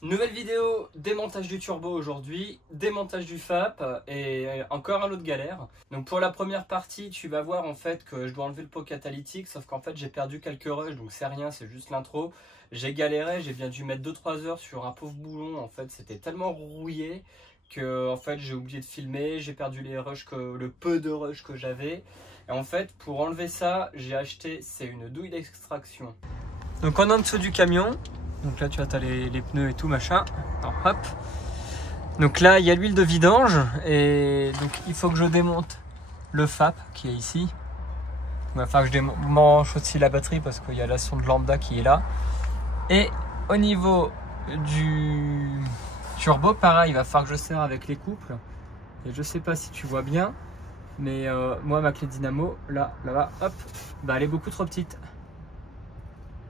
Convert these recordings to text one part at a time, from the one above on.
Nouvelle vidéo, démontage du turbo aujourd'hui, démontage du FAP et encore un autre galère. Donc pour la première partie, tu vas voir en fait que je dois enlever le pot catalytique, sauf qu'en fait j'ai perdu quelques rushs, donc c'est rien, c'est juste l'intro. J'ai galéré, j'ai bien dû mettre 2-3 heures sur un pauvre boulon, en fait c'était tellement rouillé que en fait j'ai oublié de filmer, j'ai perdu les rushs, le peu de rushs que j'avais. Et en fait pour enlever ça, j'ai acheté, c'est une douille d'extraction. Donc on est en dessous du camion. Donc là tu vois, les pneus et tout machin. Alors, hop. Donc là il y a l'huile de vidange et donc il faut que je démonte le FAP qui est ici. Il va falloir que je démanche aussi la batterie parce qu'il y a la sonde lambda qui est là. Et au niveau du turbo, pareil, il va falloir que je serre avec les couples. Et je sais pas si tu vois bien, mais moi ma clé dynamo là-bas, hop, bah elle est beaucoup trop petite.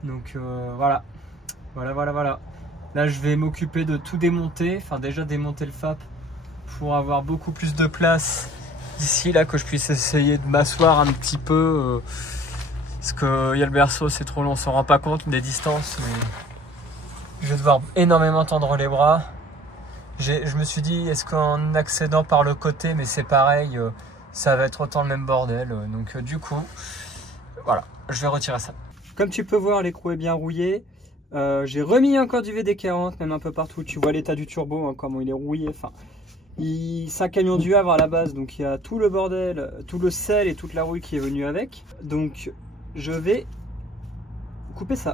Donc voilà. Voilà. Là, je vais m'occuper de tout démonter. Enfin, déjà démonter le FAP pour avoir beaucoup plus de place d'ici là, que je puisse essayer de m'asseoir un petit peu. Parce que y a le berceau, c'est trop long, on s'en rend pas compte des distances. Mais je vais devoir énormément tendre les bras. Je me suis dit, est-ce qu'en accédant par le côté, mais c'est pareil, ça va être autant le même bordel. Donc du coup, voilà, je vais retirer ça. Comme tu peux voir, l'écrou est bien rouillé. J'ai remis encore du VD40, même un peu partout. Tu vois l'état du turbo, hein, comment il est rouillé. Enfin, c'est un camion du Havre à la base, donc il y a tout le bordel, tout le sel et toute la rouille qui est venue avec. Donc je vais couper ça.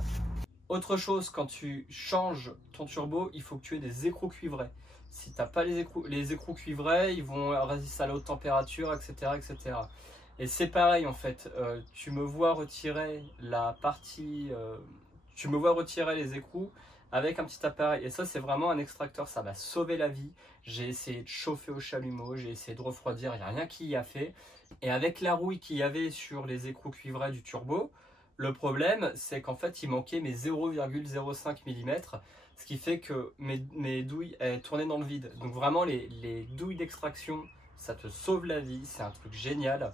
Autre chose, quand tu changes ton turbo, il faut que tu aies des écrous cuivrés. Si tu n'as pas les écrous cuivrés, ils vont résister à la haute température, etc. etc. Et c'est pareil en fait, tu me vois retirer la partie... tu me vois retirer les écrous avec un petit appareil. Et ça, c'est vraiment un extracteur. Ça va sauver la vie. J'ai essayé de chauffer au chalumeau. J'ai essayé de refroidir. Il n'y a rien qui y a fait. Et avec la rouille qu'il y avait sur les écrous cuivrés du turbo, le problème, c'est qu'en fait, il manquait mes 0,05 mm. Ce qui fait que mes douilles tournaient dans le vide. Donc vraiment, les douilles d'extraction, ça te sauve la vie. C'est un truc génial.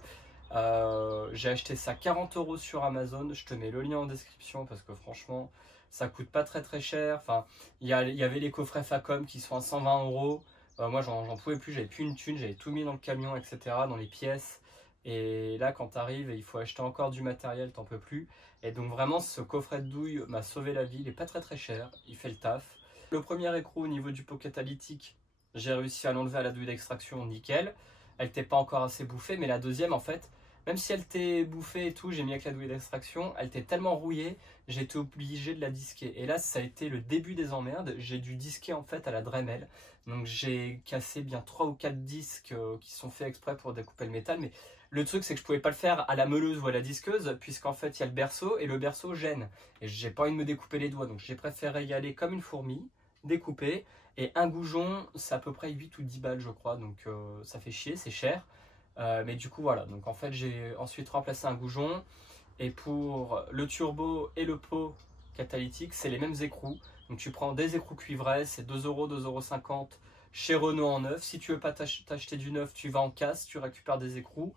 J'ai acheté ça 40 € sur Amazon, je te mets le lien en description parce que franchement ça coûte pas très cher. Enfin, il y avait les coffrets Facom qui sont à 120 €. Moi j'en pouvais plus, j'avais plus une thune, j'avais tout mis dans le camion, etc., dans les pièces. Et là quand tu arrives et il faut acheter encore du matériel, t'en peux plus. Et donc vraiment ce coffret de douille m'a sauvé la vie, il est pas très cher, il fait le taf. Le premier écrou au niveau du pot catalytique, j'ai réussi à l'enlever à la douille d'extraction, nickel. Elle n'était pas encore assez bouffée, mais la deuxième en fait, même si elle t'est bouffée et tout, j'ai mis avec la douille d'extraction, elle était tellement rouillée, j'ai été obligé de la disquer. Et là, ça a été le début des emmerdes. J'ai dû disquer en fait à la Dremel. Donc j'ai cassé bien 3 ou 4 disques qui sont faits exprès pour découper le métal. Mais le truc, c'est que je pouvais pas le faire à la meuleuse ou à la disqueuse, puisqu'en fait, il y a le berceau et le berceau gêne. Et j'ai pas envie de me découper les doigts. Donc j'ai préféré y aller comme une fourmi, découper. Et un goujon, c'est à peu près 8 ou 10 balles, je crois. Donc ça fait chier, c'est cher. Mais du coup voilà, donc en fait j'ai ensuite remplacé un goujon. Et pour le turbo et le pot catalytique, c'est les mêmes écrous. Donc tu prends des écrous cuivrés, c'est 2 €, 2,50 € chez Renault en neuf. Si tu veux pas t'acheter du neuf, tu vas en casse, tu récupères des écrous.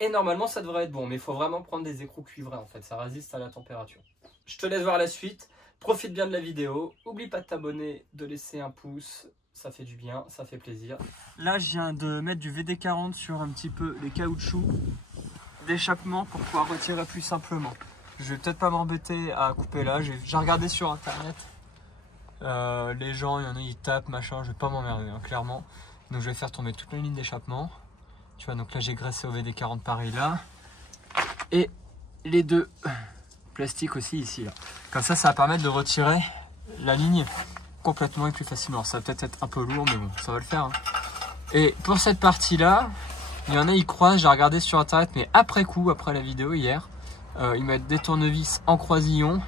Et normalement ça devrait être bon, mais il faut vraiment prendre des écrous cuivrés en fait, ça résiste à la température. Je te laisse voir la suite, profite bien de la vidéo, oublie pas de t'abonner, de laisser un pouce. Ça fait du bien, ça fait plaisir. Là, je viens de mettre du VD40 sur un petit peu les caoutchoucs d'échappement pour pouvoir retirer plus simplement. Je vais peut-être pas m'embêter à couper là. J'ai regardé sur internet. Les gens, il y en a, ils tapent, machin. Je vais pas m'emmerder, hein, clairement. Donc, je vais faire tomber toutes les lignes d'échappement. Tu vois, donc là, j'ai graissé au VD40 pareil là. Et les deux plastiques aussi ici. Là. Comme ça va permettre de retirer la ligne complètement et plus facilement. Ça va peut-être être un peu lourd, mais bon, ça va le faire. Hein. Et pour cette partie-là, il y en a, ils croisent, j'ai regardé sur internet, mais après coup, après la vidéo hier, ils mettent des tournevis en croisillon.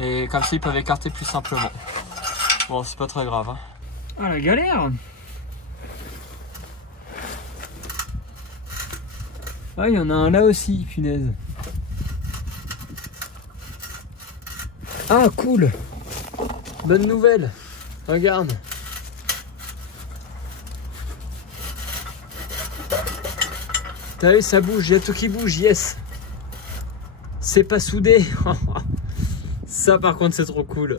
Et comme ça, ils peuvent écarter plus simplement. Bon, c'est pas très grave. Hein. Ah, la galère! Ah, il y en a un là aussi, punaise. Ah, cool! Bonne nouvelle, regarde. T'as vu, ça bouge, il y a tout qui bouge, yes. C'est pas soudé. Ça par contre c'est trop cool.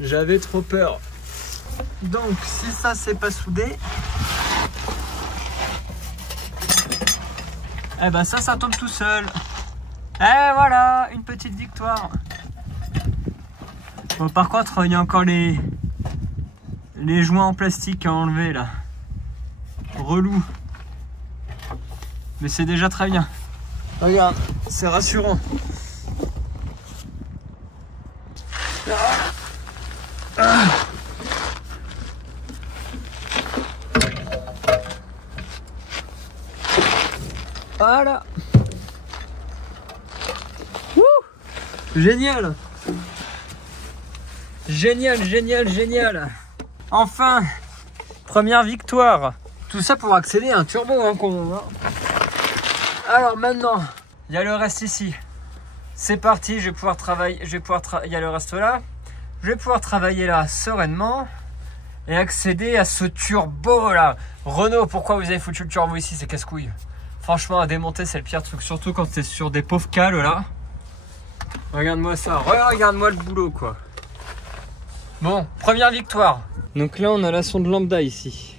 J'avais trop peur. Donc si ça c'est pas soudé, eh ben ça tombe tout seul. Et voilà, une petite victoire. Bon, par contre, il y a encore les joints en plastique à enlever là. Relou. Mais c'est déjà très bien. Regarde, c'est rassurant. Voilà. Wouh, génial. Génial, génial, génial. Enfin, première victoire. Tout ça pour accéder à un turbo, hein, Alors maintenant, il y a le reste ici. C'est parti, je vais pouvoir travailler. Il y a le reste là. Je vais pouvoir travailler là sereinement et accéder à ce turbo là. Renault, pourquoi vous avez foutu le turbo ici? C'est casse-couille. Franchement, à démonter, c'est le pire truc. Surtout quand c'est sur des pauvres cales là. Regarde-moi ça. Regarde-moi le boulot quoi. Bon, première victoire. Donc là, on a la sonde lambda ici.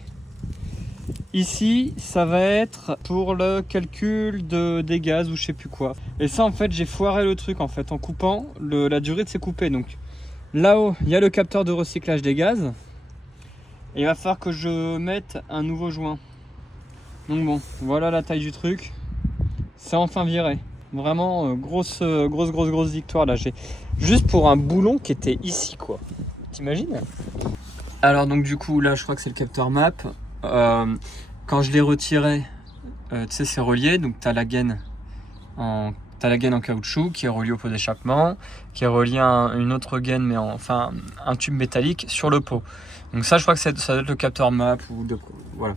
Ici, ça va être pour le calcul des gaz ou je sais plus quoi. Et ça, en fait, j'ai foiré le truc en fait en coupant. La durée de ses coupés. Donc là-haut, il y a le capteur de recyclage des gaz. Et il va falloir que je mette un nouveau joint. Donc bon, voilà la taille du truc. C'est enfin viré. Vraiment grosse victoire là. J'ai juste pour un boulon qui était ici quoi. T'imagines? Alors donc du coup là, je crois que c'est le capteur map. Quand je l'ai retiré, tu sais, c'est relié. Donc t'as la gaine en caoutchouc qui est reliée au pot d'échappement, qui est relié à une autre gaine, mais enfin un tube métallique sur le pot. Donc ça, je crois que ça doit être le capteur map ou voilà.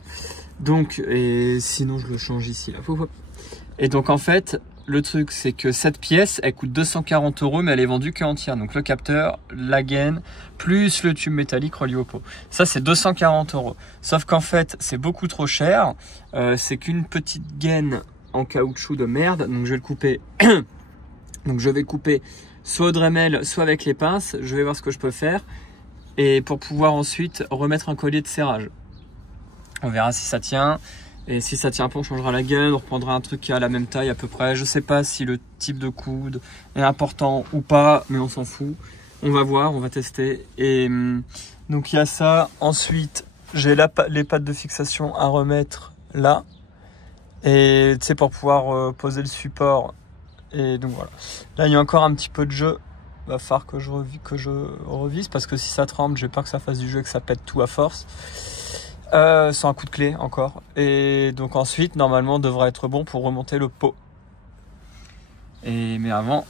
Donc, et sinon je le change ici là. Et donc en fait, le truc c'est que cette pièce, elle coûte 240 €, mais elle est vendue que entière. Donc le capteur, la gaine, plus le tube métallique relié au pot. Ça c'est 240 €. Sauf qu'en fait, c'est beaucoup trop cher. C'est qu'une petite gaine en caoutchouc de merde. Donc je vais le couper. Donc je vais couper soit au Dremel, soit avec les pinces. Je vais voir ce que je peux faire. Et pour pouvoir ensuite remettre un collier de serrage. On verra si ça tient. Et si ça tient pas, on changera la gaine, on reprendra un truc qui a la même taille à peu près. Je sais pas si le type de coude est important ou pas, mais on s'en fout. On va voir, on va tester. Et donc il y a ça. Ensuite, j'ai les pattes de fixation à remettre là. Et tu sais, pour pouvoir poser le support. Et donc voilà. Là, il y a encore un petit peu de jeu. Va falloir que je revise parce que si ça tremble, j'ai peur que ça fasse du jeu et que ça pète tout à force. Sans un coup de clé encore. Et donc ensuite, normalement, on devrait être bon pour remonter le pot. Mais avant,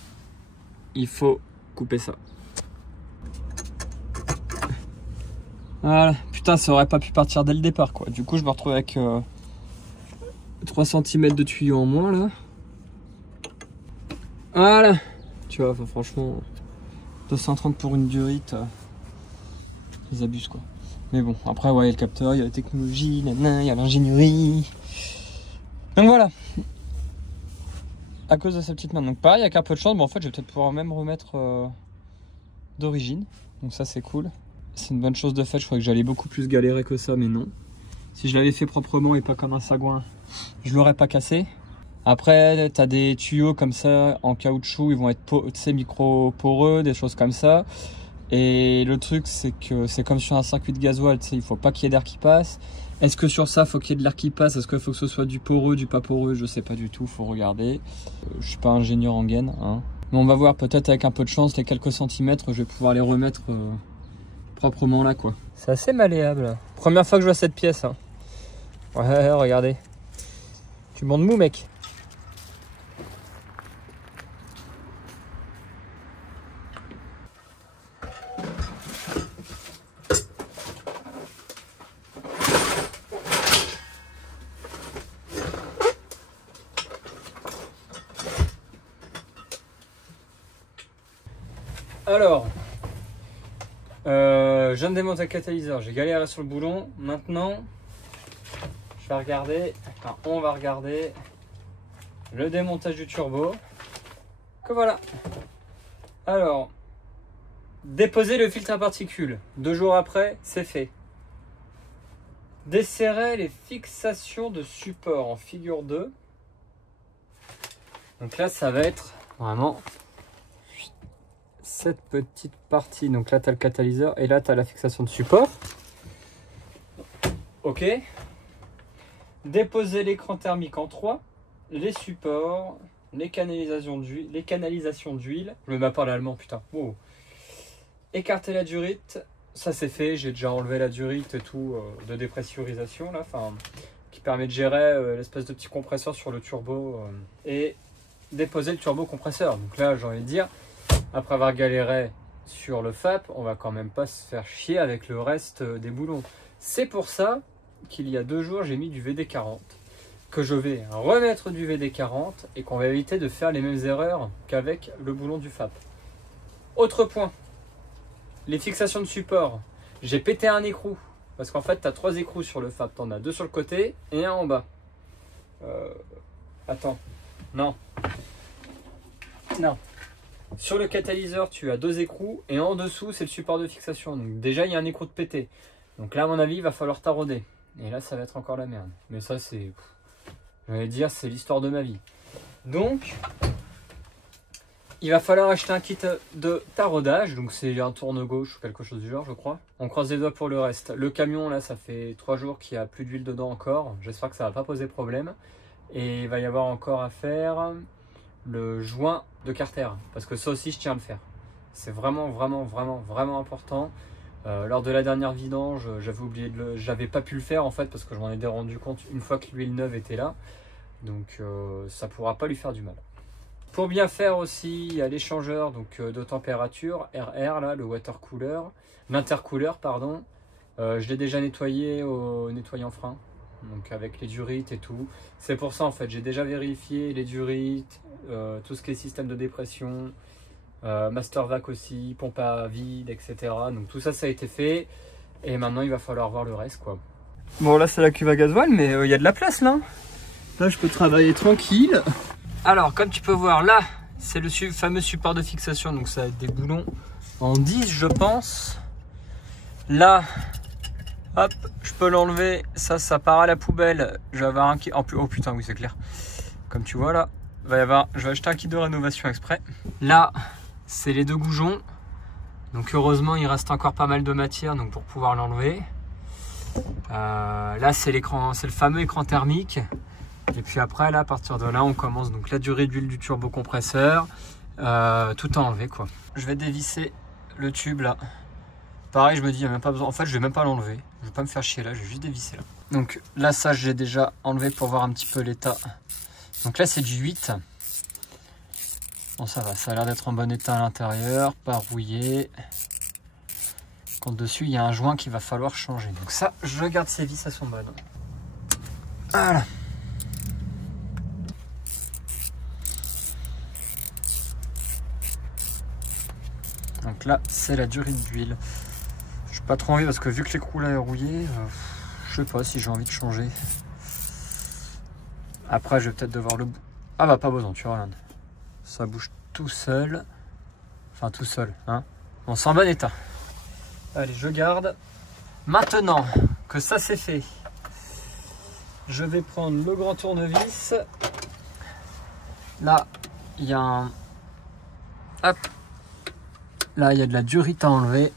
il faut couper ça. Voilà. Putain, ça aurait pas pu partir dès le départ, quoi. Du coup, je me retrouve avec 3 cm de tuyau en moins, là. Voilà. Tu vois, enfin, franchement, 230 pour une durite, ils abusent, quoi. Mais bon, après, ouais, il y a le capteur, il y a la technologie, il y a l'ingénierie. Donc voilà. À cause de cette petite main. Donc pareil, avec un peu de chance, bon, en fait, je vais peut-être pouvoir même remettre d'origine. Donc ça, c'est cool. C'est une bonne chose de fait. Je crois que j'allais beaucoup plus galérer que ça, mais non. Si je l'avais fait proprement et pas comme un sagouin, je l'aurais pas cassé. Après, tu as des tuyaux comme ça en caoutchouc, ils vont être micro-poreux, des choses comme ça. Et le truc, c'est que c'est comme sur un circuit de gasoil, tu sais, il faut pas qu'il y ait d'air qui passe. Est-ce que sur ça, faut qu'il y ait de l'air qui passe? Est-ce qu'il faut que ce soit du poreux, du pas poreux? Je sais pas du tout, faut regarder. Je suis pas ingénieur en gaine, hein. Mais on va voir, peut-être avec un peu de chance, les quelques centimètres, je vais pouvoir les remettre proprement là, quoi. C'est assez malléable. Première fois que je vois cette pièce, hein. Ouais, regardez. Tu montes mou, mec. Alors, je viens de démonter le catalyseur, j'ai galéré sur le boulon. Maintenant, je vais regarder, enfin on va regarder le démontage du turbo. Que voilà. Alors, Déposer le filtre à particules. 2 jours après, c'est fait. Desserrer les fixations de support en figure 2. Donc là, ça va être vraiment cette petite partie. Donc là, tu as le catalyseur et là, tu as la fixation de support. Ok. Déposer l'écran thermique en 3. Les supports, les canalisations d'huile. Je me mets pas l'allemand, putain. Wow. Écarter la durite. Ça, c'est fait. J'ai déjà enlevé la durite et tout de dépressurisation là. Enfin, qui permet de gérer l'espèce de petit compresseur sur le turbo. Et déposer le turbo compresseur. Donc là, j'ai envie de dire, après avoir galéré sur le FAP, on va quand même pas se faire chier avec le reste des boulons. C'est pour ça qu'il y a 2 jours, j'ai mis du VD40, que je vais remettre du VD40 et qu'on va éviter de faire les mêmes erreurs qu'avec le boulon du FAP. Autre point, les fixations de support. J'ai pété un écrou, parce qu'en fait, tu as 3 écrous sur le FAP. Tu en as 2 sur le côté et un en bas. Attends, non. Non. Sur le catalyseur, tu as 2 écrous et en dessous, c'est le support de fixation. Donc déjà, il y a un écrou de pété. Donc là, à mon avis, il va falloir tarauder. Et là, ça va être encore la merde. Mais ça, c'est... Je vais dire, c'est l'histoire de ma vie. Donc, il va falloir acheter un kit de taraudage. Donc c'est un tourne-gauche ou quelque chose du genre, je crois. On croise les doigts pour le reste. Le camion, là, ça fait 3 jours qu'il n'y a plus d'huile dedans encore. J'espère que ça ne va pas poser problème. Et il va y avoir encore à faire le joint de carter, parce que ça aussi je tiens à le faire. C'est vraiment important. Lors de la dernière vidange, j'avais pas pu le faire en fait parce que je m'en étais rendu compte une fois que l'huile neuve était là. Donc ça pourra pas lui faire du mal. Pour bien faire aussi, il y a l'échangeur donc de température RR là, le water cooler, l'intercooler pardon. Je l'ai déjà nettoyé au nettoyant frein. Donc avec les durites et tout. C'est pour ça en fait, j'ai déjà vérifié les durites, tout ce qui est système de dépression, master vac aussi, pompe à vide, etc. Donc tout ça, ça a été fait. Et maintenant, il va falloir voir le reste quoi. Bon là, c'est la cuve à gasoil, mais il y a de la place là. Là, je peux travailler tranquille. Alors, comme tu peux voir là, c'est le fameux support de fixation. Donc ça a des boulons en 10 je pense. Là... Hop, je peux l'enlever, ça part à la poubelle. Je vais avoir un kit. Oh putain, oui, c'est clair. Comme tu vois là, je vais acheter un kit de rénovation exprès. Là, c'est les 2 goujons. Donc heureusement, il reste encore pas mal de matière donc pour pouvoir l'enlever. Là, c'est l'écran, c'est le fameux écran thermique. Et puis après, là, à partir de là, on commence donc la durée d'huile du turbocompresseur. Tout à enlever quoi. Je vais dévisser le tube là. Pareil, je me dis, il n'y a même pas besoin. En fait, je vais même pas l'enlever. Je vais pas me faire chier là, je vais juste dévisser là. Donc là, ça, j'ai déjà enlevé pour voir un petit peu l'état. Donc là, c'est du 8. Bon, ça va, ça a l'air d'être en bon état à l'intérieur, pas rouillé. Quand dessus, il y a un joint qu'il va falloir changer. Donc ça, je garde ces vis, elles sont bonnes. Voilà. Donc là, c'est la durée d'huile. Je n'ai pas trop envie parce que vu que l'écrou là est rouillé, je sais pas si j'ai envie de changer. Après, je vais peut-être devoir le... Ah bah pas besoin, tu regardes. Ça bouge tout seul. Enfin tout seul, hein. Bon, c'est en bon état. Allez, je garde. Maintenant que ça c'est fait, je vais prendre le grand tournevis. Là, il y a un... Hop. Là, il y a de la durite à enlever.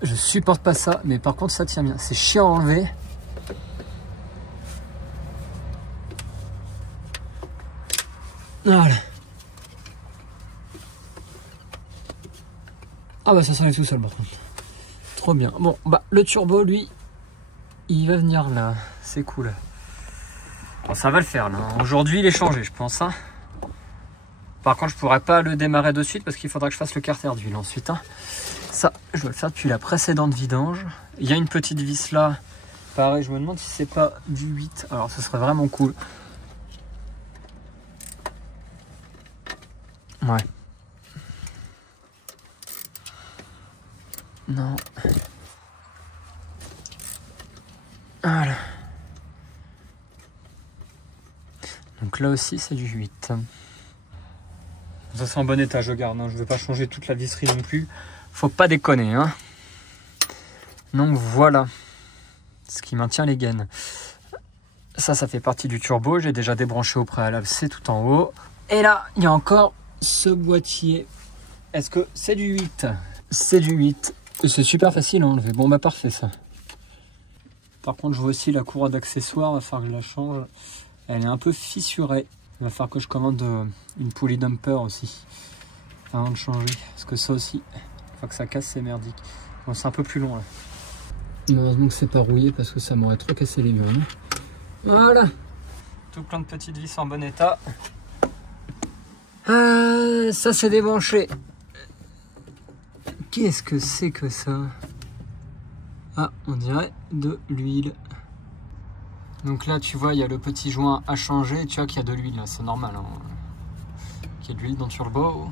Je supporte pas ça, mais par contre, ça tient bien. C'est chiant à enlever. Voilà. Ah bah ça s'enlève tout seul par contre. Trop bien. Bon, bah le turbo, lui, il va venir là. C'est cool. Bon, ça va le faire là. Aujourd'hui, il est changé, je pense. Hein. Par contre, je pourrais pas le démarrer de suite parce qu'il faudra que je fasse le carter d'huile ensuite. Hein. Ça, je dois le faire depuis la précédente vidange. Il y a une petite vis là. Pareil, je me demande si c'est pas du 8. Alors, ce serait vraiment cool. Ouais. Non. Voilà. Donc là aussi, c'est du 8. ça c'est en bon état, je garde. Hein. Je ne vais pas changer toute la visserie non plus. Faut pas déconner. Hein. Donc voilà ce qui maintient les gaines. Ça fait partie du turbo. J'ai déjà débranché au préalable, c'est tout en haut. Et là, il y a encore ce boîtier. Est-ce que c'est du 8? C'est du 8. C'est super facile à enlever. Bon, bah parfait ça. Par contre, je vois aussi la courroie d'accessoires. Il va falloir que je la change. Elle est un peu fissurée. Il va falloir que je commande une pulley dumper aussi. Avant de changer. Parce que ça aussi, une fois que ça casse, c'est merdique. Bon, c'est un peu plus long là. Heureusement que c'est pas rouillé parce que ça m'aurait trop cassé les murs. Voilà. Tout plein de petites vis en bon état. Ça c'est débranché. Qu'est-ce que c'est que ça? Ah, on dirait de l'huile. Donc là, tu vois, il y a le petit joint à changer. Tu vois qu'il y a de l'huile, c'est normal. Hein. Il y a de l'huile dans le turbo.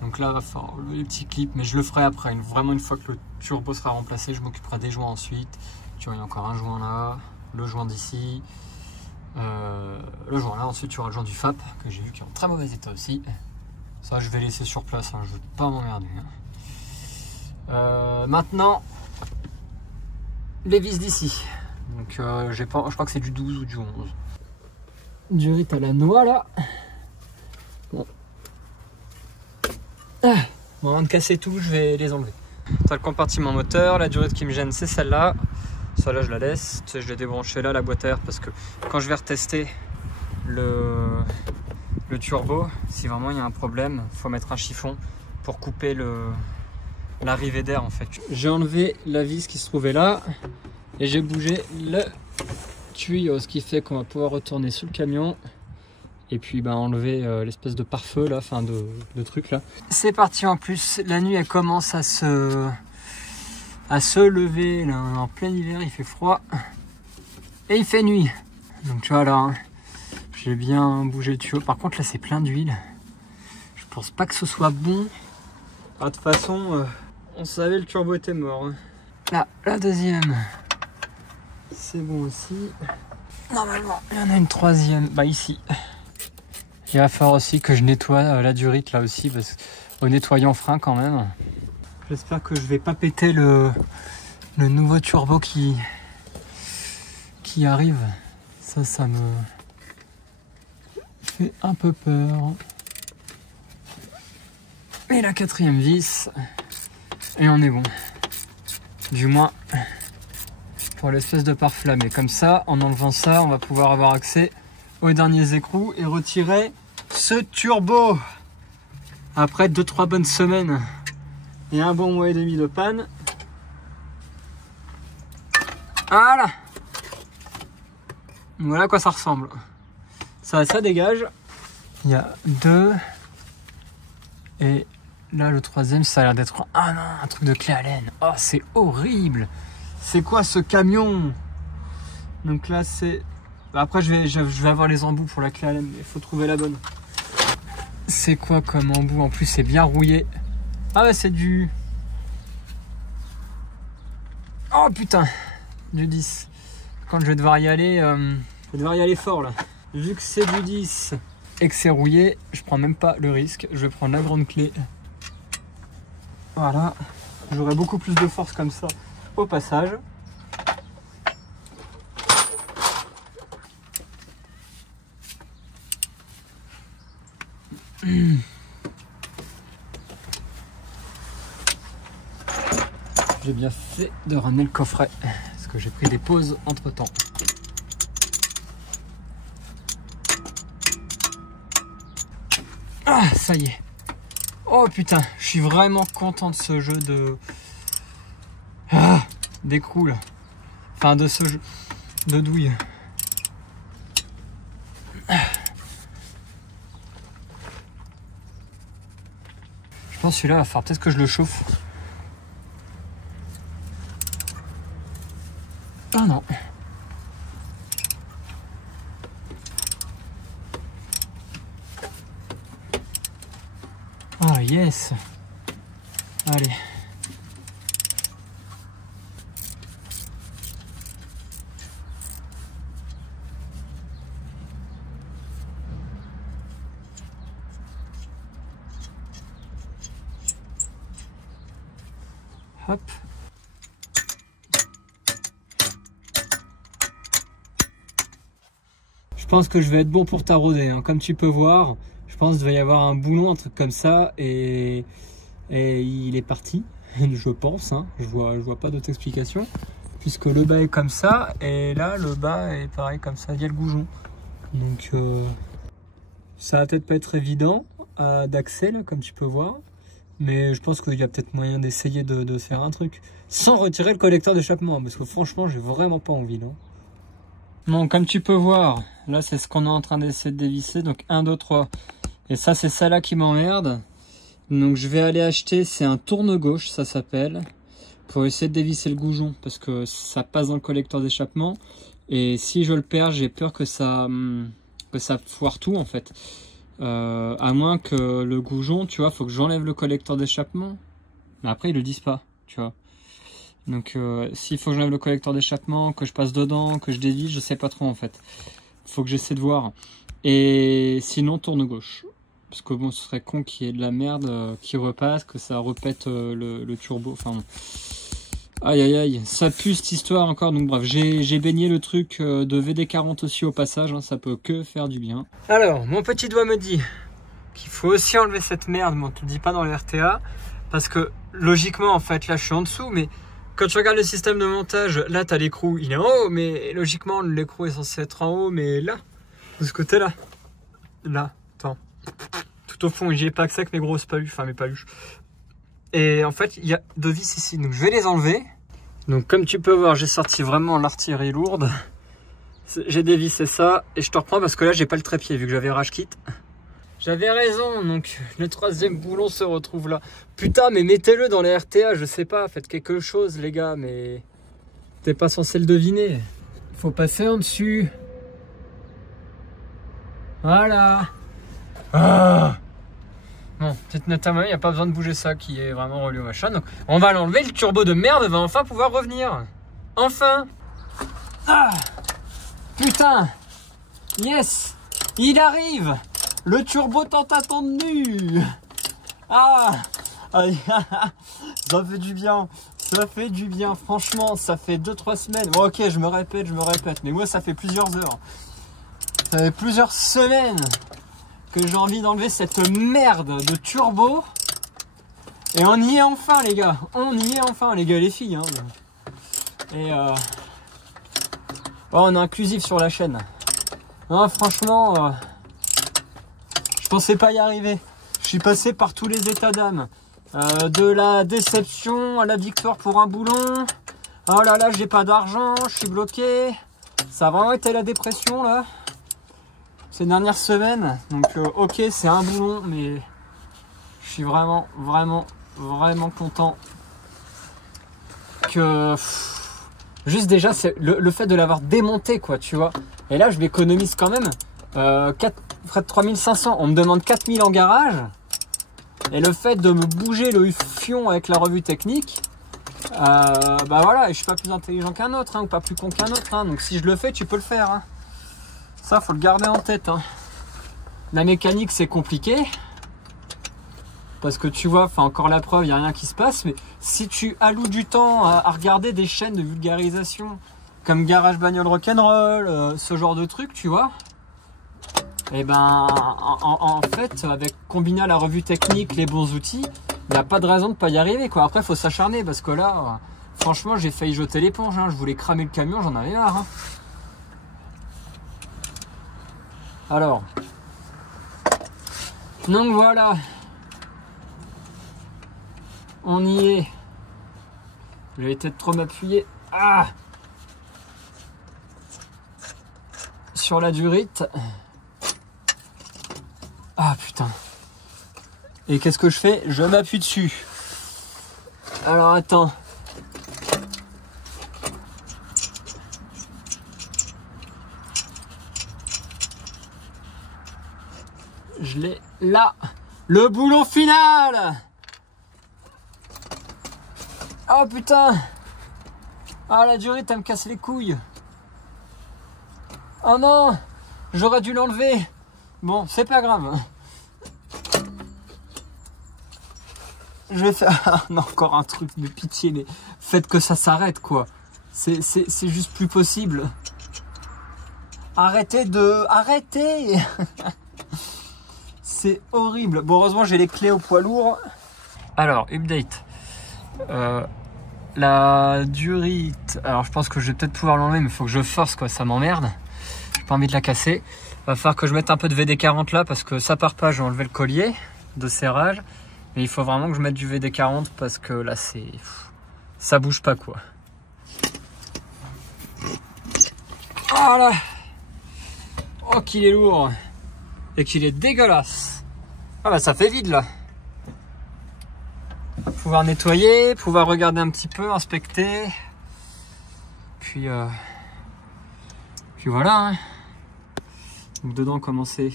Donc là, il va falloir enlever les petits clips. Mais je le ferai après. Vraiment, une fois que le turbo sera remplacé, je m'occuperai des joints ensuite. Tu vois, il y a encore un joint là. Le joint d'ici. Le joint là. Ensuite, tu auras le joint du FAP, que j'ai vu qui est en très mauvais état aussi. Ça, je vais laisser sur place. Hein. Je ne veux pas m'emmerder. Hein. Maintenant, les vis d'ici. Donc je crois que c'est du 12 ou du 11. Durite à la noix là. Bon. Bon, avant de casser tout, je vais les enlever. T'as le compartiment moteur, la durite qui me gêne c'est celle-là. Celle-là je la laisse. Tu sais, je l'ai débranché là, la boîte à air, parce que quand je vais retester le turbo, si vraiment il y a un problème, il faut mettre un chiffon pour couper l'arrivée d'air en fait. J'ai enlevé la vis qui se trouvait là. Et j'ai bougé le tuyau, ce qui fait qu'on va pouvoir retourner sous le camion et puis enlever l'espèce de pare-feu là, enfin de truc là. C'est parti. En plus la nuit elle commence à se lever là, en plein hiver, il fait froid et il fait nuit. Donc tu vois là, hein, j'ai bien bougé le tuyau. Par contre là c'est plein d'huile. Je pense pas que ce soit bon. De toute façon on savait le turbo était mort. Hein. Là, la deuxième. C'est bon aussi. Normalement, il y en a une troisième. Bah ici. Il va falloir aussi que je nettoie la durite là aussi, parce au nettoyant frein quand même. J'espère que je vais pas péter le nouveau turbo qui arrive. Ça me fait un peu peur. Et la quatrième vis. Et on est bon. Du moins pour l'espèce de pare-flamme. Et comme ça, en enlevant ça, on va pouvoir avoir accès aux derniers écrous et retirer ce turbo. Après 2-3 bonnes semaines et un bon mois et demi de panne. Voilà. Voilà à quoi ça ressemble. Ça dégage. Il y a 2. Et là, le troisième, ça a l'air d'être un truc de clé Allen. Oh, c'est horrible. C'est quoi ce camion? Donc là c'est... Après je vais avoir les embouts pour la clé Allen, mais il faut trouver la bonne. C'est quoi comme embout? En plus c'est bien rouillé. Ah ouais, c'est du... Oh putain, du 10. Quand je vais devoir y aller, fort là. Vu que c'est du 10 et que c'est rouillé, je prends même pas le risque. Je vais prendre la grande clé. Voilà. J'aurai beaucoup plus de force comme ça au passage. J'ai bien fait de ramener le coffret parce que j'ai pris des pauses entre temps. Ah, ça y est. Oh putain, je suis vraiment content de ce jeu de... d'écrou là. Enfin de ce jeu de douille. Je pense que celui-là va falloir peut-être que je le chauffe. Ah non. Ah yes. Allez. Hop. Je pense que je vais être bon pour tarauder, hein. Comme tu peux voir, je pense qu'il va y avoir un boulon, un truc comme ça, et il est parti, je pense, hein. Je vois pas d'autre explication, puisque le bas est comme ça, et là le bas est pareil comme ça, il y a le goujon. Donc ça va peut-être pas être évident d'accès là, comme tu peux voir, mais je pense qu'il y a peut-être moyen d'essayer de faire un truc, sans retirer le collecteur d'échappement, parce que franchement j'ai vraiment pas envie là. Bon, comme tu peux voir, là c'est ce qu'on est en train d'essayer de dévisser, donc 1, 2, 3. Et ça c'est ça là qui m'emmerde. Donc je vais aller acheter, c'est un tourne-gauche ça s'appelle, pour essayer de dévisser le goujon, parce que ça passe dans le collecteur d'échappement. Et si je le perds, j'ai peur que ça foire tout en fait. À moins que le goujon, tu vois, faut que j'enlève le collecteur d'échappement. Mais après ils le disent pas, tu vois. Donc s'il faut que j'enlève le collecteur d'échappement, que je passe dedans, que je dévisse, je sais pas trop en fait. Faut que j'essaie de voir. Et sinon tourne gauche. Parce que bon, ce serait con qu'il y ait de la merde qui repasse, que ça repète le turbo. Enfin bon. Aïe aïe aïe, ça pue cette histoire encore. Donc bref, j'ai baigné le truc de VD40 aussi au passage, hein, ça peut que faire du bien. Alors, mon petit doigt me dit qu'il faut aussi enlever cette merde, mais on te le dit pas dans le RTA. Parce que logiquement, en fait, là je suis en dessous, mais quand tu regardes le système de montage, là tu as l'écrou, il est en haut, mais logiquement l'écrou est censé être en haut, mais là, de ce côté-là. Là, attends. Tout au fond, j'y ai pas accès avec mes grosses paluches, enfin mes paluches. Et en fait, il y a 2 vis ici, donc je vais les enlever. Donc comme tu peux voir, j'ai sorti vraiment l'artillerie lourde. J'ai dévissé ça, et je te reprends parce que là j'ai pas le trépied, vu que j'avais rage kit. J'avais raison, donc le 3e boulon se retrouve là. Putain, mais mettez-le dans les RTA, je sais pas, faites quelque chose les gars, mais t'es pas censé le deviner. Faut passer en dessus. Voilà. Ah. Bon, petite note à main, il n'y a pas besoin de bouger ça qui est vraiment relié au machin. Donc on va l'enlever, le turbo de merde va enfin pouvoir revenir. Enfin. Ah. Putain. Yes. Il arrive. Le turbo tant attendu. Ah, ça fait du bien. Ça fait du bien. Franchement, ça fait 2-3 semaines. Bon, ok, je me répète. Mais moi, ça fait plusieurs heures. Ça fait plusieurs semaines que j'ai envie d'enlever cette merde de turbo. Et on y est enfin, les gars. On y est enfin, les gars et les filles. Hein. Et oh, on est inclusif sur la chaîne. Non, franchement... je pensais pas y arriver. Je suis passé par tous les états d'âme. De la déception à la victoire pour un boulon. Oh là là, j'ai pas d'argent, je suis bloqué. Ça a vraiment été la dépression là. Ces dernières semaines. Donc ok, c'est un boulon, mais je suis vraiment content que... juste déjà, c'est le fait de l'avoir démonté, quoi, tu vois. Et là, je m'économise quand même. Frais de 3500, on me demande 4000 en garage. Et le fait de me bouger le fion avec la revue technique, bah voilà, et je suis pas plus intelligent qu'un autre, hein, ou pas plus con qu'un autre. Hein, donc si je le fais, tu peux le faire. Hein. Ça, faut le garder en tête. Hein. La mécanique, c'est compliqué. Parce que tu vois, enfin encore la preuve, il n'y a rien qui se passe. Mais si tu alloues du temps à regarder des chaînes de vulgarisation, comme Garage Bagnole Rock'n'Roll, ce genre de truc, tu vois. Et ben en fait, avec combiné la revue technique, les bons outils, il n'y a pas de raison de ne pas y arriver, quoi. Après, il faut s'acharner parce que là, franchement, j'ai failli jeter l'éponge. Hein. Je voulais cramer le camion, j'en avais marre. Hein. Alors, donc voilà, on y est. Je vais peut-être trop m'appuyer. Ah, sur la durite. Ah putain. Et qu'est-ce que je fais? Je m'appuie dessus. Alors attends. Je l'ai là. Le boulon final. Oh putain. Ah la durite, elle me casse les couilles. Oh non. J'aurais dû l'enlever. Bon, c'est pas grave. je vais faire encore un truc de pitié, mais faites que ça s'arrête quoi. C'est juste plus possible. Arrêtez. C'est horrible. Bon, heureusement j'ai les clés au poids lourd. Alors, update. La durite. Alors je pense que je vais peut-être pouvoir l'enlever, mais il faut que je force quoi, ça m'emmerde. J'ai pas envie de la casser. Va falloir que je mette un peu de VD40 là parce que ça part pas, j'ai enlevé le collier de serrage. Mais il faut vraiment que je mette du VD40 parce que là c'est. Ça bouge pas quoi. Voilà. Oh qu'il est lourd. Et qu'il est dégueulasse. Ah bah ça fait vide là. Pouvoir nettoyer, pouvoir regarder un petit peu, inspecter. Puis voilà. Hein. Donc dedans comment c'est?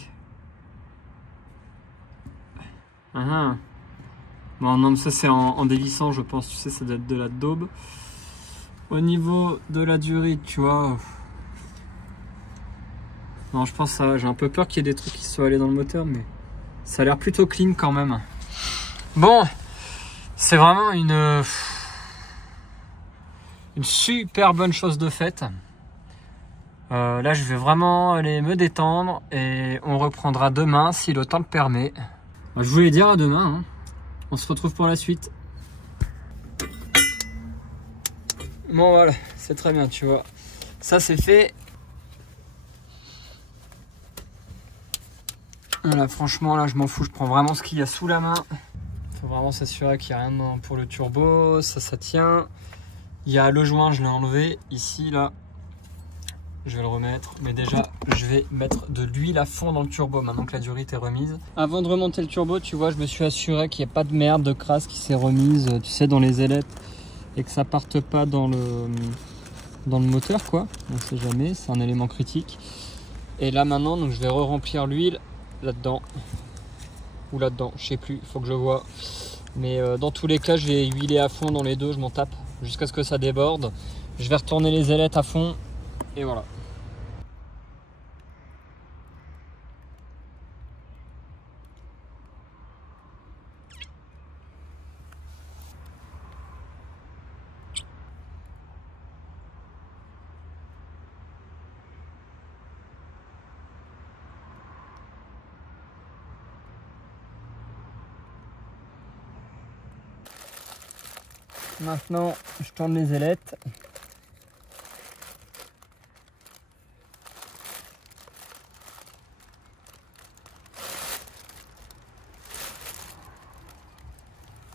Ah. Bon non mais ça c'est en dévissant je pense, tu sais ça doit être de la daube. Au niveau de la durite tu vois. Non je pense ça, j'ai un peu peur qu'il y ait des trucs qui soient allés dans le moteur mais ça a l'air plutôt clean quand même. Bon, c'est vraiment une super bonne chose de faite. Là je vais vraiment aller me détendre et on reprendra demain si le temps le permet. Je voulais dire à demain, hein. On se retrouve pour la suite. Bon voilà, c'est très bien tu vois. Ça c'est fait. Voilà, franchement là je m'en fous, je prends vraiment ce qu'il y a sous la main. Faut vraiment s'assurer qu'il n'y a rien pour le turbo, ça tient. Il y a le joint, je l'ai enlevé, ici là, je vais le remettre. Mais déjà, je vais mettre de l'huile à fond dans le turbo maintenant que la durite est remise. Avant de remonter le turbo, tu vois, je me suis assuré qu'il n'y ait pas de merde, de crasse qui s'est remise, tu sais, dans les ailettes. Et que ça parte pas dans le moteur quoi, on sait jamais, c'est un élément critique. Et là maintenant, donc, je vais re-remplir l'huile là-dedans. Ou là-dedans, je sais plus, il faut que je vois. Mais dans tous les cas, je vais huiler à fond dans les deux, je m'en tape jusqu'à ce que ça déborde. Je vais retourner les ailettes à fond et voilà. Maintenant, je tourne les ailettes.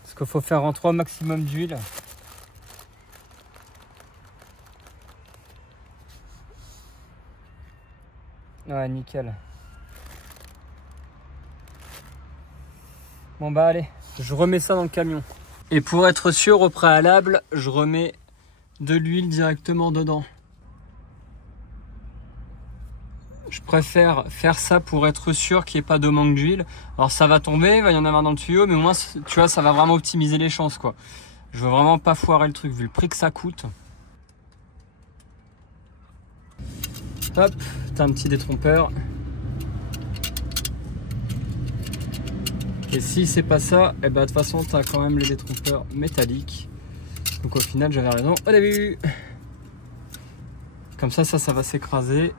Parce qu'il faut faire en 3 maximum d'huile. Ouais, nickel. Bon bah allez, je remets ça dans le camion. Et pour être sûr au préalable, je remets de l'huile directement dedans. Je préfère faire ça pour être sûr qu'il n'y ait pas de manque d'huile. Alors ça va tomber, il va y en avoir dans le tuyau, mais au moins tu vois, ça va vraiment optimiser les chances quoi. Je veux vraiment pas foirer le truc vu le prix que ça coûte. Hop, t'as un petit détrompeur. Et si c'est pas ça, et bah de toute façon t'as quand même les détrompeurs métalliques. Donc au final j'avais raison au début. Comme ça va s'écraser.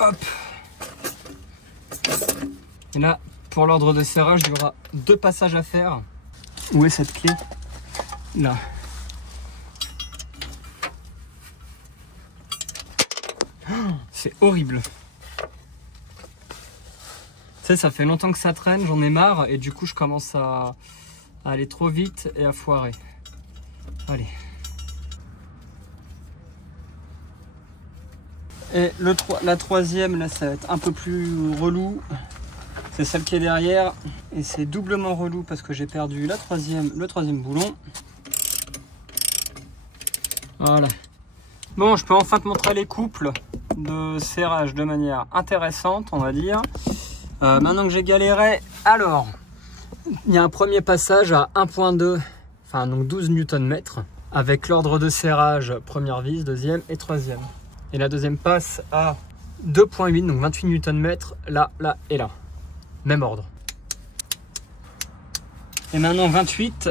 Hop. Et là, pour l'ordre de serrage, il y aura 2 passages à faire. Où est cette clé? Là. C'est horrible. Tu sais, ça fait longtemps que ça traîne, j'en ai marre et du coup je commence à aller trop vite et à foirer. Allez. Et la troisième, là, ça va être un peu plus relou. C'est celle qui est derrière et c'est doublement relou parce que j'ai perdu le troisième boulon. Voilà. Bon, je peux enfin te montrer les couples de serrage de manière intéressante, on va dire. Maintenant que j'ai galéré, alors, il y a un premier passage à 1.2, enfin donc 12 Nm, avec l'ordre de serrage première vis, deuxième et troisième. Et la deuxième passe à 2.8, donc 28 Nm, là, là et là. Même ordre. Et maintenant 28.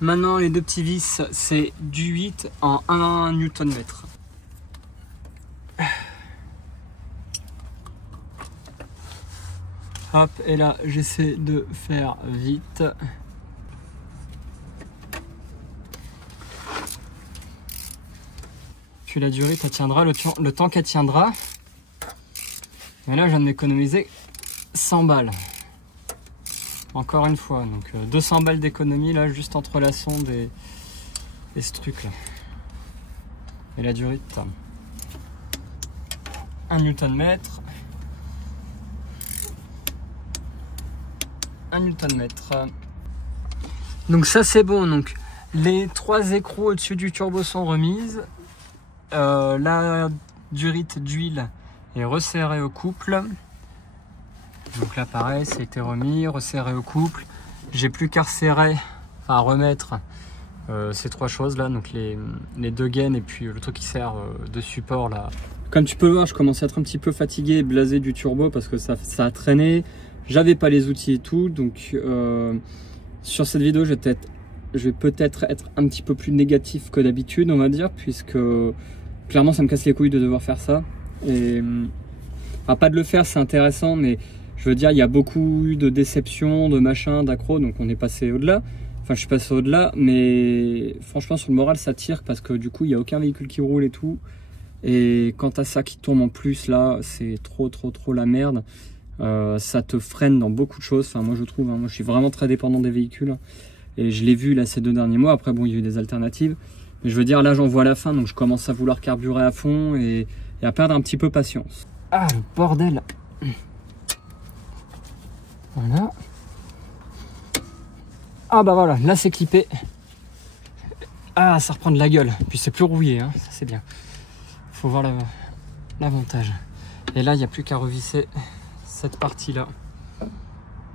Maintenant les deux petits vis, c'est du 8 en 1 Nm. Hop, et là j'essaie de faire vite. Puis la durée, ça tiendra le temps qu'elle tiendra. Et là, je viens de m'économiser 100 balles. Encore une fois, donc 200 balles d'économie là, juste entre la sonde et ce truc là. Et la durite, 1 Nm. 1 Nm. Donc ça c'est bon. Donc les 3 écrous au-dessus du turbo sont remises. La durite d'huile est resserrée au couple. Donc là pareil, ça a été remis, resserré au couple. J'ai plus qu'à resserrer, enfin à remettre ces 3 choses là, donc les 2 gaines et puis le truc qui sert de support là. Comme tu peux le voir, je commence à être un petit peu fatigué et blasé du turbo parce que ça a traîné. J'avais pas les outils et tout, donc sur cette vidéo je vais peut-être être un petit peu plus négatif que d'habitude, on va dire, puisque clairement ça me casse les couilles de devoir faire ça. Et enfin, pas de le faire, c'est intéressant, mais je veux dire, il y a beaucoup eu de déceptions, de machins, d'accros, donc on est passé au-delà. Enfin, je suis passé au-delà, mais franchement, sur le moral, ça tire parce que du coup, il n'y a aucun véhicule qui roule et tout. Et quand t'as ça qui tourne en plus, là, c'est trop la merde. Ça te freine dans beaucoup de choses. Enfin, moi, je trouve, hein, moi, je suis vraiment très dépendant des véhicules. Et je l'ai vu là ces 2 derniers mois. Après, bon, il y a eu des alternatives. Mais je veux dire, là, j'en vois la fin, donc je commence à vouloir carburer à fond et à perdre un petit peu patience. Ah, le bordel! Voilà. Ah bah voilà, là c'est clippé. Ah, ça reprend de la gueule. Puis c'est plus rouillé, hein. Ça c'est bien. Faut voir l'avantage. Et là, il n'y a plus qu'à revisser cette partie-là.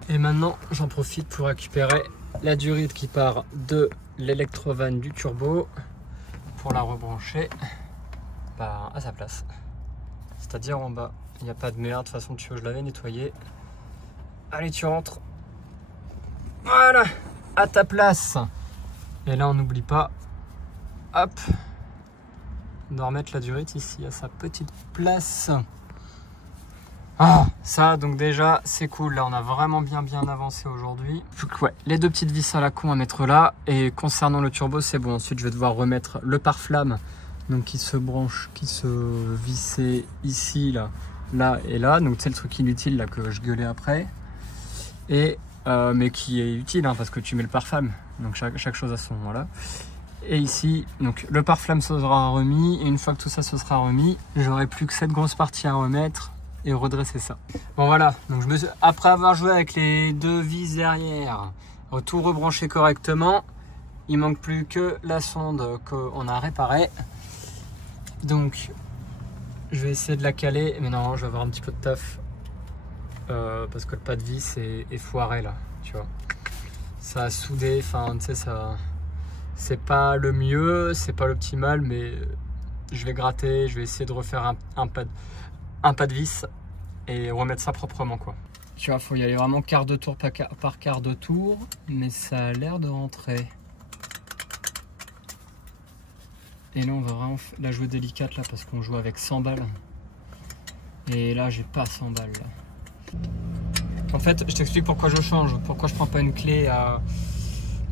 Et maintenant, j'en profite pour récupérer la durite qui part de l'électrovanne du turbo pour la rebrancher à sa place. C'est-à-dire en bas. Il n'y a pas de merde. De toute façon, je l'avais nettoyé. Allez, tu rentres. Voilà, à ta place. Et là, on n'oublie pas, hop, de remettre la durite ici à sa petite place. Ah, ça, donc déjà, c'est cool. Là, on a vraiment bien avancé aujourd'hui. Ouais, les 2 petites vis à la con à mettre là. Et concernant le turbo, c'est bon. Ensuite, je vais devoir remettre le pare-flamme, donc qui se branche, qui se vissait ici, là et là. Donc, c'est le truc inutile là que je gueulais après. Et mais qui est utile hein, parce que tu mets le pare-flamme, donc chaque chose à son moment là. Et ici, donc le pare-flamme sera remis, et une fois que tout ça se sera remis, j'aurai plus que cette grosse partie à remettre et redresser ça. Bon voilà, donc après avoir joué avec les 2 vis derrière, tout rebranché correctement, il manque plus que la sonde qu'on a réparée. Donc je vais essayer de la caler, mais non, je vais avoir un petit peu de taf. Parce que le pas de vis est foiré là, tu vois. Ça a soudé, enfin tu sais, ça c'est pas le mieux, c'est pas l'optimal, mais je vais gratter, je vais essayer de refaire un pas de vis et remettre ça proprement quoi. Tu vois, faut y aller vraiment quart de tour par quart de tour, mais ça a l'air de rentrer. Et là on va vraiment la jouer délicate là parce qu'on joue avec 100 balles. Et là j'ai pas 100 balles là. En fait, je t'explique pourquoi je change, pourquoi je prends pas une clé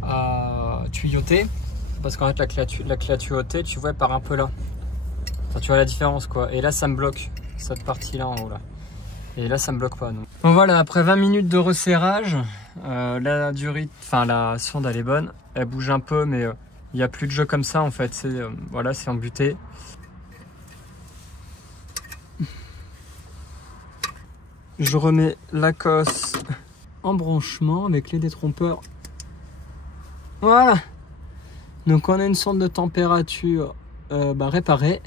à tuyauter. Parce qu'en fait, la clé à tuyauter, tu vois, elle part un peu là. Enfin, tu vois la différence quoi. Et là, ça me bloque, cette partie-là en haut là. Et là, ça me bloque pas. Donc. Bon voilà, après 20 minutes de resserrage, la durite, enfin la sonde, elle est bonne. Elle bouge un peu, mais il n'y a plus de jeu comme ça en fait. Voilà, c'est embuté. Je remets la cosse en branchement avec les détrompeurs. Voilà. Donc on a une sonde de température réparée.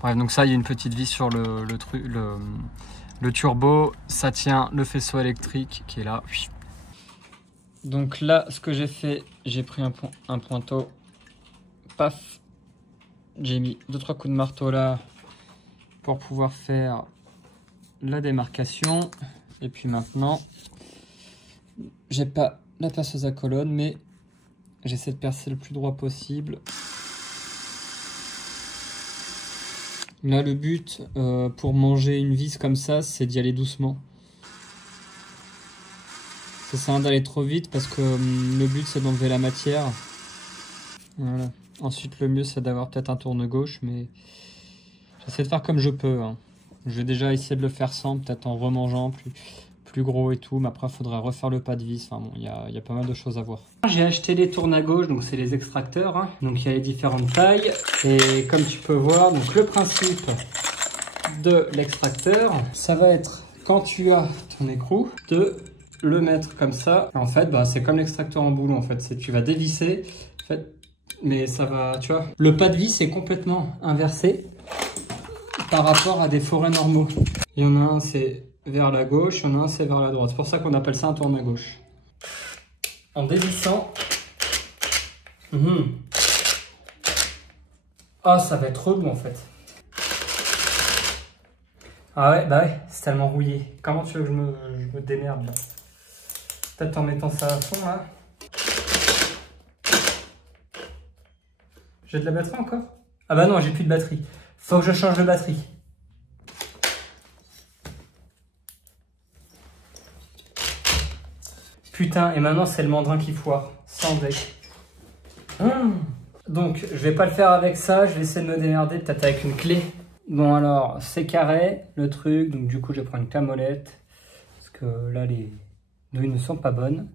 Bref, donc ça, il y a une petite vis sur le turbo. Ça tient le faisceau électrique qui est là. Donc là, ce que j'ai fait, j'ai pris un pointeau. Paf. J'ai mis 2-3 coups de marteau là pour pouvoir faire la démarcation. Et puis maintenant, j'ai pas la perceuse à colonne, mais j'essaie de percer le plus droit possible. Là, le but pour manger une vis comme ça, c'est d'y aller doucement. Ça sert à rien d'aller trop vite parce que le but, c'est d'enlever la matière. Voilà. Ensuite, le mieux, c'est d'avoir peut-être un tourne-gauche, mais j'essaie de faire comme je peux. Hein. Je vais déjà essayer de le faire sans, peut-être en remangeant plus gros et tout, mais après, il faudrait refaire le pas de vis. Enfin bon, il y a pas mal de choses à voir. J'ai acheté les tournes à gauche, donc c'est les extracteurs. Hein. Donc il y a les différentes tailles. Et comme tu peux voir, donc le principe de l'extracteur, ça va être, quand tu as ton écrou, de le mettre comme ça. En fait, bah, c'est comme l'extracteur en boulon. En fait, tu vas dévisser. En fait, mais ça va, tu vois. Le pas de vis est complètement inversé par rapport à des forêts normaux. Il y en a un, c'est vers la gauche, il y en a un, c'est vers la droite. C'est pour ça qu'on appelle ça un tourne à gauche. En dévissant, ah, ça va être relou en fait. Ah ouais, bah ouais, c'est tellement rouillé. Comment tu veux que je me démerde là? Peut-être en mettant ça à fond là. J'ai de la batterie encore? Ah bah non, j'ai plus de batterie. Faut que je change de batterie. Putain, et maintenant c'est le mandrin qui foire. Sans deck. Donc, je vais pas le faire avec ça. Je vais essayer de me démerder peut-être avec une clé. Bon alors, c'est carré le truc. Donc du coup, je vais prendre une camolette. Parce que là, les douilles ne sont pas bonnes.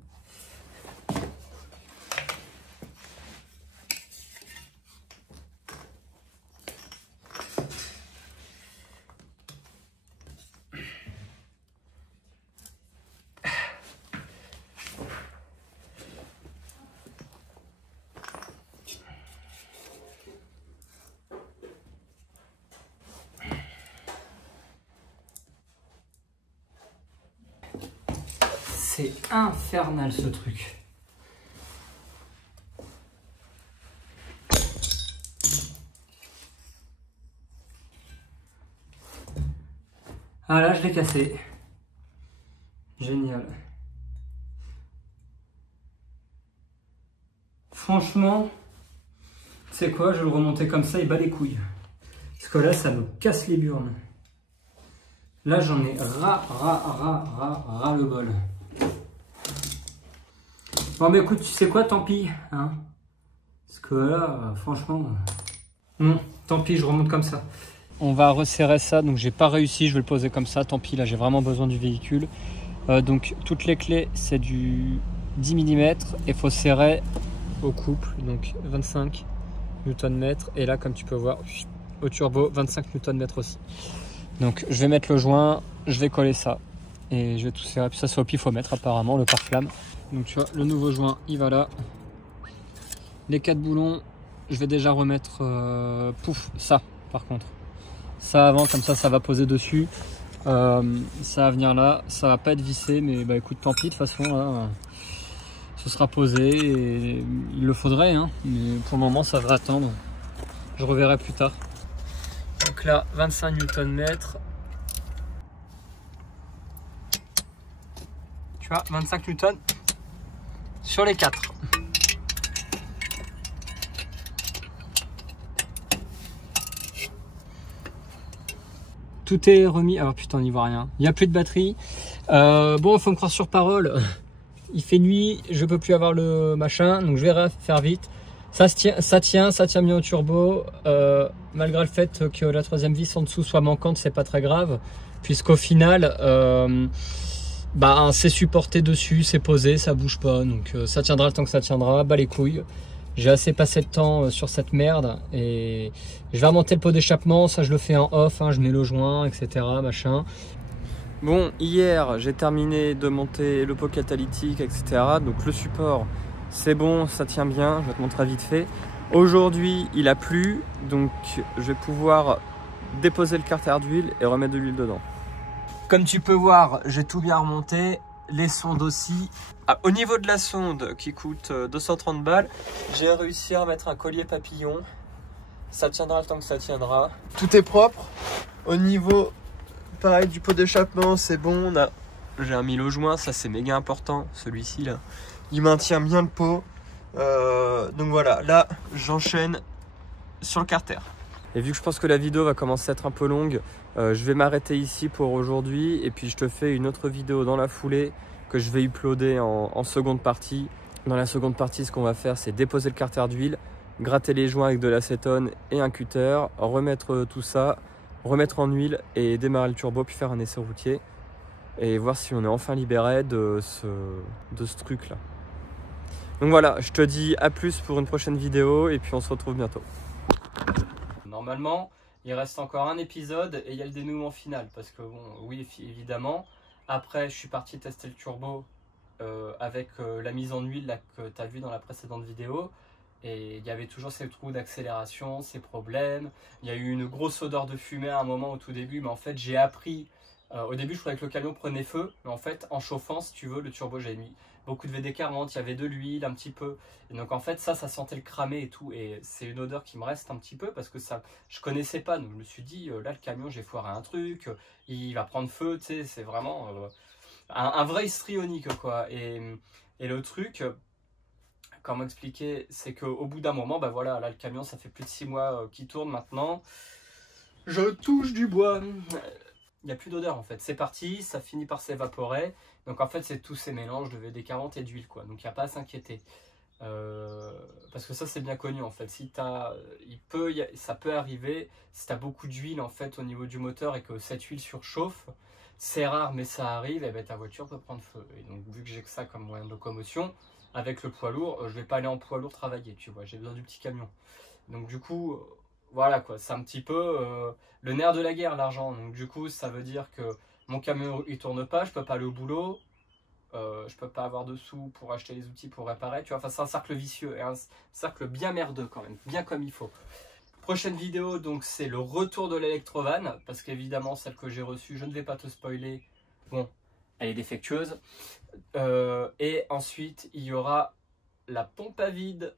C'est infernal ce truc. Ah là, je l'ai cassé. Génial. Franchement, tu sais quoi, je vais le remonter comme ça, il bat les couilles. Parce que là, ça me casse les burnes. Là, j'en ai ras le bol. Bon, mais écoute, tu sais quoi, tant pis. Hein, parce que là, franchement... Non, tant pis, je remonte comme ça. On va resserrer ça, donc j'ai pas réussi, je vais le poser comme ça, tant pis, là j'ai vraiment besoin du véhicule. Donc toutes les clés, c'est du 10 mm et il faut serrer au couple, donc 25 Nm. Et là, comme tu peux voir, au turbo, 25 Nm aussi. Donc je vais mettre le joint, je vais coller ça et je vais tout serrer. Puis ça, c'est au pifomètre apparemment, le pare-flamme. Donc tu vois, le nouveau joint, il va là. Les 4 boulons, je vais déjà remettre, pouf, ça par contre. Ça avant, comme ça va poser dessus. Ça va venir là, ça va pas être vissé, mais bah écoute, tant pis, de toute façon, là, ce sera posé et il le faudrait, hein, mais pour le moment, ça va attendre. Je reverrai plus tard. Donc là, 25 Nm. Tu vois, 25 Nm sur les 4. Tout est remis. Alors putain, on n'y voit rien. Il n'y a plus de batterie. Bon, il faut me croire sur parole. Il fait nuit, je peux plus avoir le machin, donc je vais faire vite. Ça tient bien au turbo. Malgré le fait que la troisième vis en dessous soit manquante, c'est pas très grave, puisqu'au final, bah, c'est supporté dessus, c'est posé, ça bouge pas, donc ça tiendra le temps que ça tiendra. Bah les couilles. J'ai assez passé de temps sur cette merde et je vais remonter le pot d'échappement, ça je le fais en off, hein, je mets le joint, etc. machin. Bon, hier j'ai terminé de monter le pot catalytique, etc. Donc le support c'est bon, ça tient bien, je vais te montrer vite fait. Aujourd'hui il a plu, donc je vais pouvoir déposer le carter d'huile et remettre de l'huile dedans. Comme tu peux voir, j'ai tout bien remonté. Les sondes aussi. Ah, au niveau de la sonde qui coûte 230 balles, j'ai réussi à mettre un collier papillon. Ça tiendra le temps que ça tiendra. Tout est propre. Au niveau, pareil, du pot d'échappement, c'est bon. J'ai un mille au joint, ça c'est méga important, celui-ci là. Il maintient bien le pot. Donc voilà, là, j'enchaîne sur le carter. Et vu que je pense que la vidéo va commencer à être un peu longue, je vais m'arrêter ici pour aujourd'hui. Et puis je te fais une autre vidéo dans la foulée que je vais uploader en seconde partie. Dans la seconde partie, ce qu'on va faire, c'est déposer le carter d'huile, gratter les joints avec de l'acétone et un cutter, remettre tout ça, remettre en huile et démarrer le turbo, puis faire un essai routier et voir si on est enfin libéré de ce truc là. Donc voilà, je te dis à plus pour une prochaine vidéo et puis on se retrouve bientôt. Normalement, il reste encore un épisode et il y a le dénouement final parce que bon, oui, évidemment, après je suis parti tester le turbo avec la mise en huile là, que tu as vu dans la précédente vidéo. Et il y avait toujours ces trous d'accélération, ces problèmes. Il y a eu une grosse odeur de fumée à un moment au tout début, mais en fait j'ai appris. Au début je croyais que le camion prenait feu, mais en fait en chauffant, si tu veux, le turbo, j'ai mis beaucoup de VD40, il y avait de l'huile un petit peu. Et donc en fait ça sentait le cramer et tout. Et c'est une odeur qui me reste un petit peu parce que ça, je connaissais pas. Donc je me suis dit, là le camion, j'ai foiré un truc, il va prendre feu, tu sais, c'est vraiment un vrai histrionique quoi. Et le truc... Comment expliquer, c'est qu'au bout d'un moment, bah voilà, là le camion, ça fait plus de 6 mois qu'il tourne maintenant. Je touche du bois. Il n'y a plus d'odeur en fait. C'est parti, ça finit par s'évaporer. Donc en fait, c'est tous ces mélanges de VD40 et d'huile quoi. Donc il n'y a pas à s'inquiéter. Parce que ça, c'est bien connu en fait. Si ça peut arriver, si tu as beaucoup d'huile en fait au niveau du moteur et que cette huile surchauffe, c'est rare mais ça arrive, et ben ta voiture peut prendre feu. Et donc vu que j'ai que ça comme moyen de locomotion, avec le poids lourd, je vais pas aller en poids lourd travailler, tu vois, j'ai besoin du petit camion. Donc du coup, voilà quoi, c'est un petit peu le nerf de la guerre, l'argent. Donc du coup, ça veut dire que mon camion il tourne pas, je peux pas aller au boulot, je peux pas avoir de sous pour acheter les outils pour réparer, tu vois, enfin c'est un cercle vicieux, et un cercle bien merdeux quand même, bien comme il faut. Prochaine vidéo, donc c'est le retour de l'électrovan, parce qu'évidemment celle que j'ai reçue, je ne vais pas te spoiler, bon, elle est défectueuse. Et ensuite, il y aura la pompe à vide